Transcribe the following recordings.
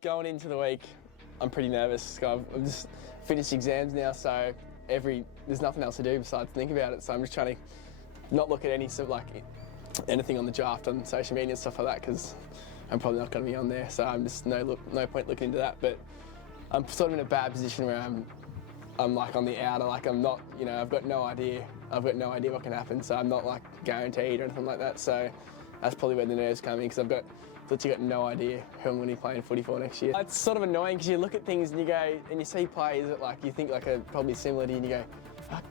Going into the week, I'm pretty nervous. I've just finished exams now, so there's nothing else to do besides think about it. So I'm just trying to not look at any sort of anything on the draft on social media and stuff like that, because I'm probably not going to be on there. So I'm just no point looking into that. But I'm sort of in a bad position where I'm like on the outer. Like I'm not, I've got no idea. What can happen. So I'm not like guaranteed or anything like that. So that's probably where the nerves come in, because I've literally got no idea who I'm going to be playing footy for next year. It's sort of annoying because you look at things and you go, and you see players that you think are probably similar to you, and you go,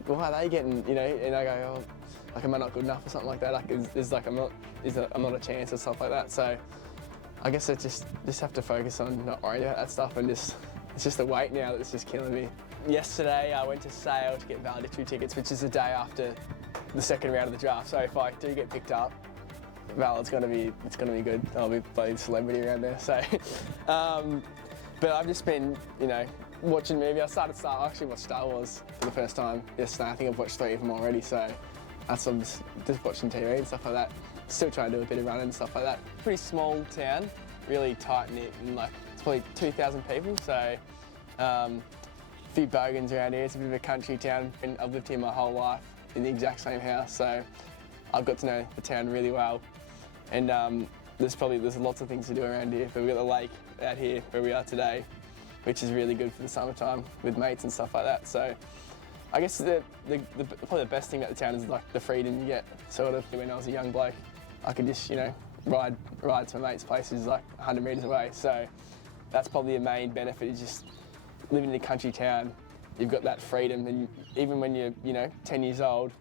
why are they getting, and I go, oh, am I not good enough or something like that? I'm not a chance or stuff like that. So I guess I just have to focus on not worrying about that stuff, and it's just the weight now that's just killing me. Yesterday I went to Sale to get valedictory tickets, which is the day after the second round of the draft. So if I do get picked up, well, it's gonna be good. I'll be playing celebrity around there. So, but I've just been, watching movies. I actually watched Star Wars for the first time yesterday. I think I've watched 3 of them already. So that's I'm just watching TV and stuff like that. Still trying to do a bit of running and stuff like that. Pretty small town, really tight knit, and it's probably 2,000 people. So a few bogans around here. It's a bit of a country town, and I've lived here my whole life in the exact same house. So I've got to know the town really well. And there's lots of things to do around here. But we've got the lake out here where we are today, which is really good for the summertime with mates and stuff like that. So I guess probably the best thing about the town is the freedom you get. Sort of when I was a young bloke, I could just ride to my mates' places 100 metres away. So that's probably the main benefit, is just living in a country town. You've got that freedom, and even when you're 10 years old,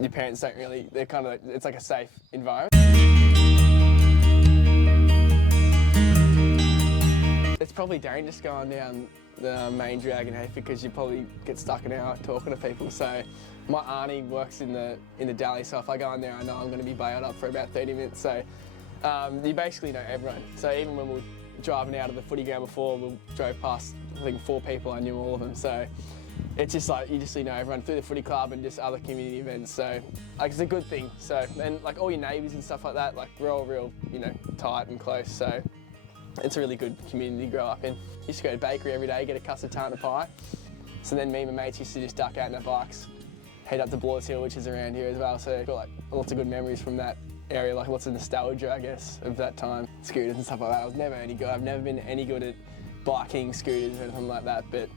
your parents don't really, it's like a safe environment. It's probably dangerous going down the main drag in Heyfield, because you probably get stuck an hour talking to people. So my auntie works in the deli, so if I go in there, I know I'm going to be bailed up for about 30 minutes. So you basically know everyone. So even when we were driving out of the footy ground before, we drove past, I think 4 people, I knew all of them. So it's just you just know everyone through the footy club and just other community events. So it's a good thing. So and all your neighbours and stuff like that, we're all real tight and close. So it's a really good community to grow up in. Used to go to bakery every day, get a custard tart and a pie. So then me and my mates used to just duck out in our bikes, head up to Blores Hill, which is around here as well. So I've got lots of good memories from that area, lots of nostalgia, I guess, of that time. Scooters and stuff like that. I was never any good. I've never been any good at biking, scooters or anything like that. But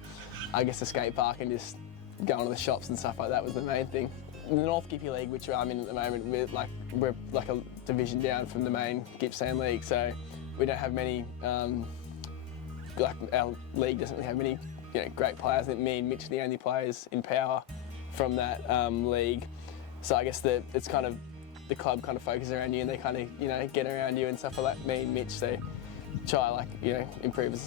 I guess the skate park and just going to the shops and stuff like that was the main thing. The North Gippy League, which I'm in at the moment, we're like a division down from the main Gippsland League, so we don't have many. Our league doesn't really have many, great players. I think me and Mitch are the only players in power from that league. So I guess it's kind of the club kind of focuses around you, and they kind of get around you and stuff like that. Me and Mitch, they try improve us.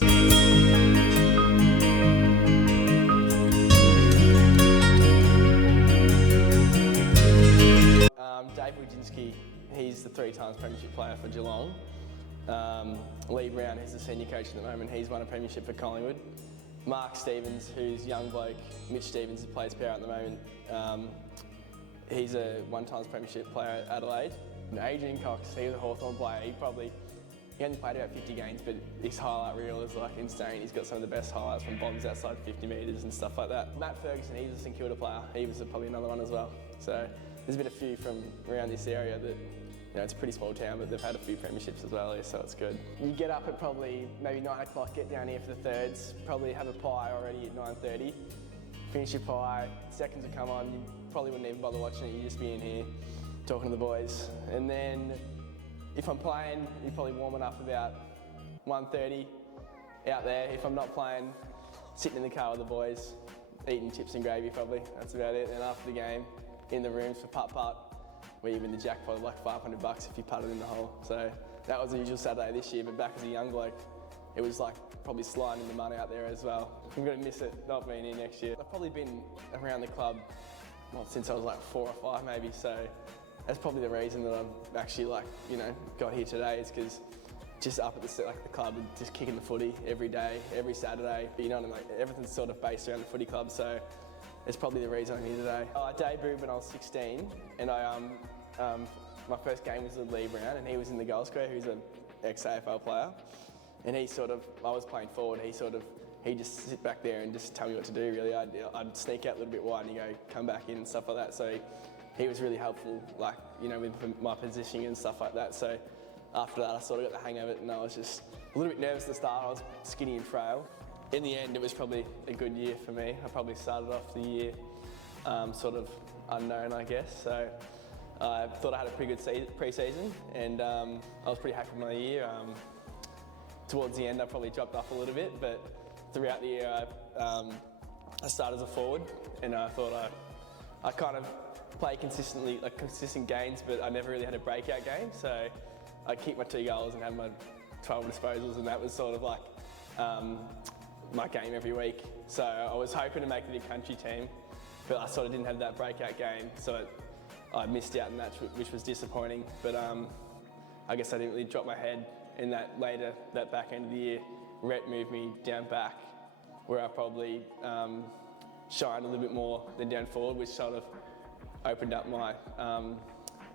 Dave Wojcinski, he's the 3-times premiership player for Geelong. Lee Brown, who's the senior coach at the moment, he's won a premiership for Collingwood. Mark Stevens, who's young bloke, Mitch Stevens, who plays power at the moment, he's a 1-times premiership player at Adelaide. And Adrian Cox, he was a Hawthorn player. He only played about 50 games, but his highlight reel is insane. He's got some of the best highlights from bombs outside 50 metres and stuff like that. Matt Ferguson, he's a St Kilda player. He was probably another one as well. So there's been a few from around this area that, it's a pretty small town, but they've had a few premierships as well here, so it's good. You get up at probably maybe 9 o'clock, get down here for the thirds, probably have a pie already at 9:30, finish your pie, seconds will come on, you probably wouldn't even bother watching it, you'd just be in here talking to the boys. And then if I'm playing, you're probably warming up about 1:30 out there. If I'm not playing, sitting in the car with the boys, eating chips and gravy probably, that's about it. And after the game, in the rooms for putt-putt, where you win the jackpot of $500 if you putted in the hole. So that was the usual Saturday this year, but back as a young bloke, it was probably sliding in the mud out there as well. I'm going to miss it not being here next year. I've probably been around the club since I was 4 or 5 maybe, so that's probably the reason that I've actually got here today, is because just up at the club and just kicking the footy every day, every Saturday. Everything's sort of based around the footy club, so it's probably the reason I'm here today. I debuted when I was 16, and my first game was with Lee Brown, and he was in the goal square, who's an ex-AFL player. and I was playing forward, he'd just sit back there and just tell me what to do, really. I'd sneak out a little bit wide and he'd go, come back in and stuff like that. So he was really helpful, like, you know, with my positioning and stuff like that. So after that, I sort of got the hang of it, and I was just a little bit nervous at the start. I was skinny and frail. In the end, it was probably a good year for me. I probably started off the year sort of unknown, I guess. So I thought I had a pretty good pre-season, and I was pretty happy with my year. Towards the end, I probably dropped off a little bit, but throughout the year, I started as a forward, and I thought I kind of played consistently, like consistent games, but I never really had a breakout game. So I kicked my 2 goals and had my 12 disposals, and that was sort of like my game every week. So I was hoping to make the big country team, but I sort of didn't have that breakout game, so I missed out on that, which was disappointing. But I guess I didn't really drop my head in that back end of the year. Rhett moved me down back, where I probably shined a little bit more than down forward, which sort of opened up my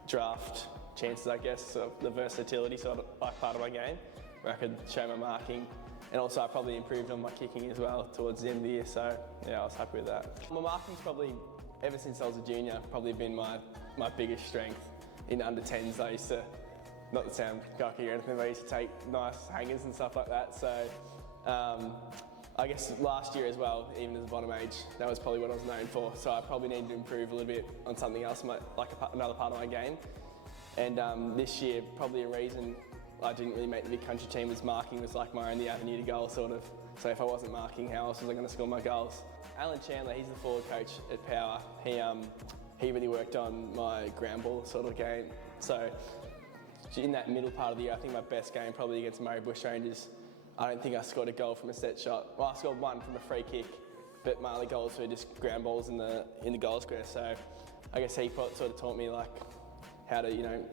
draft chances, I guess, so the versatility sort of like part of my game, where I could show my marking. And also I probably improved on my kicking as well towards the end of the year, so yeah, I was happy with that. My marking's probably, ever since I was a junior, probably been my biggest strength. In under 10s, I used to, not to sound cocky or anything, but I used to take nice hangers and stuff like that. So I guess last year as well, even as a bottom age, that was probably what I was known for. So I probably needed to improve a little bit on something else, like another part of my game. And this year, probably a reason I didn't really make the big country team was marking was like my only avenue to goal, sort of. So if I wasn't marking, how else was I going to score my goals? Alan Chandler, he's the forward coach at Power. He really worked on my ground ball sort of game. So in that middle part of the year, I think my best game probably against Murray Bush Rangers. I don't think I scored a goal from a set shot. Well, I scored one from a free kick, but my other goals were just ground balls in the goal square. So I guess he sort of taught me like how to, you know,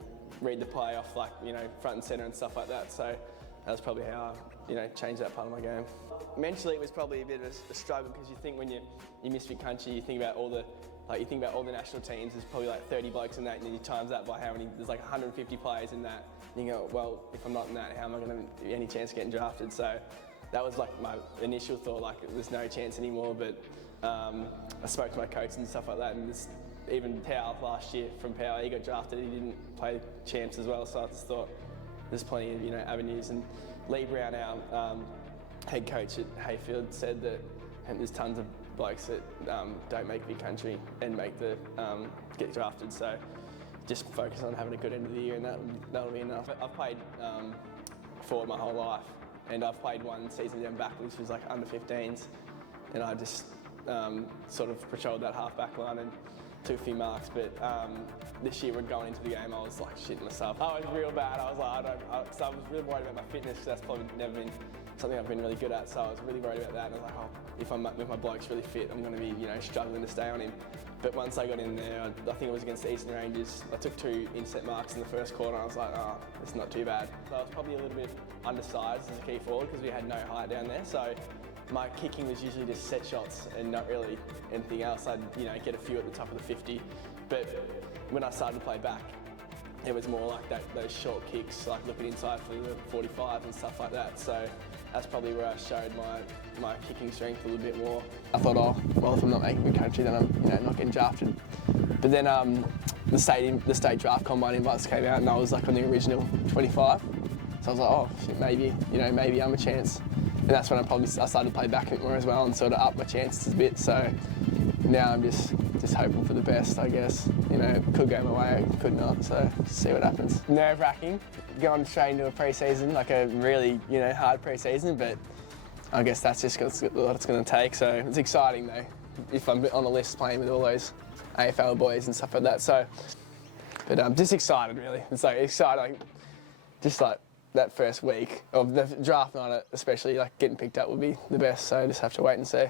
read the play off, like, you know, front and centre and stuff like that. So that was probably how I, you know, changed that part of my game. Mentally, it was probably a bit of a struggle, because you think when you miss big country, you think about all the national teams. There's probably like 30 blokes in that, and then you times that by how many. There's like 150 players in that. And you go, well, if I'm not in that, how am I going to have any chance of getting drafted? So that was like my initial thought, like there's no chance anymore. But I spoke to my coach and stuff like that, and even Powell last year from Power, he got drafted. He didn't play champs as well, so I just thought there's plenty of, you know, avenues. And Lee Brown, our head coach at Heyfield, said that there's tons of blokes that don't make big country and make the get drafted. So just focus on having a good end of the year, and that'll be enough. I've played forward my whole life, and I've played one season down back, which was like under 15s, and I just sort of patrolled that half back line and took a few marks. But this year, we're going into the game, I was like shitting myself. I was real bad. I was like, so I was really worried about my fitness, because that's probably never been something I've been really good at. So I was really worried about that, and I was like, oh, if my bloke's really fit, I'm going to be, you know, struggling to stay on him. But once I got in there, I think it was against the Eastern Rangers, I took 2 intercept marks in the first quarter, and I was like, oh, it's not too bad. So I was probably a little bit undersized as a key forward, because we had no height down there. So my kicking was usually just set shots and not really anything else. I'd, you know, get a few at the top of the 50. But when I started to play back, it was more like those short kicks, like looking inside for the 45 and stuff like that. So that's probably where I showed my kicking strength a little bit more. I thought, oh, well, if I'm not making the country, then I'm, you know, not getting drafted. But then the state draft combine invites came out, and I was like on the original 25. So I was like, oh, shit, maybe I'm a chance. And that's when I started to play back a bit more as well, and sort of up my chances a bit. So now I'm just hoping for the best, I guess. You know, it could go my way, it could not, so see what happens. Nerve-wracking, going straight into a pre-season, like a really, you know, hard pre-season, but I guess that's just what it's going to take. So it's exciting though, if I'm on the list playing with all those AFL boys and stuff like that. So, but I'm just excited really. It's like exciting, just like that first week of the draft night, especially like getting picked up would be the best. So I just have to wait and see.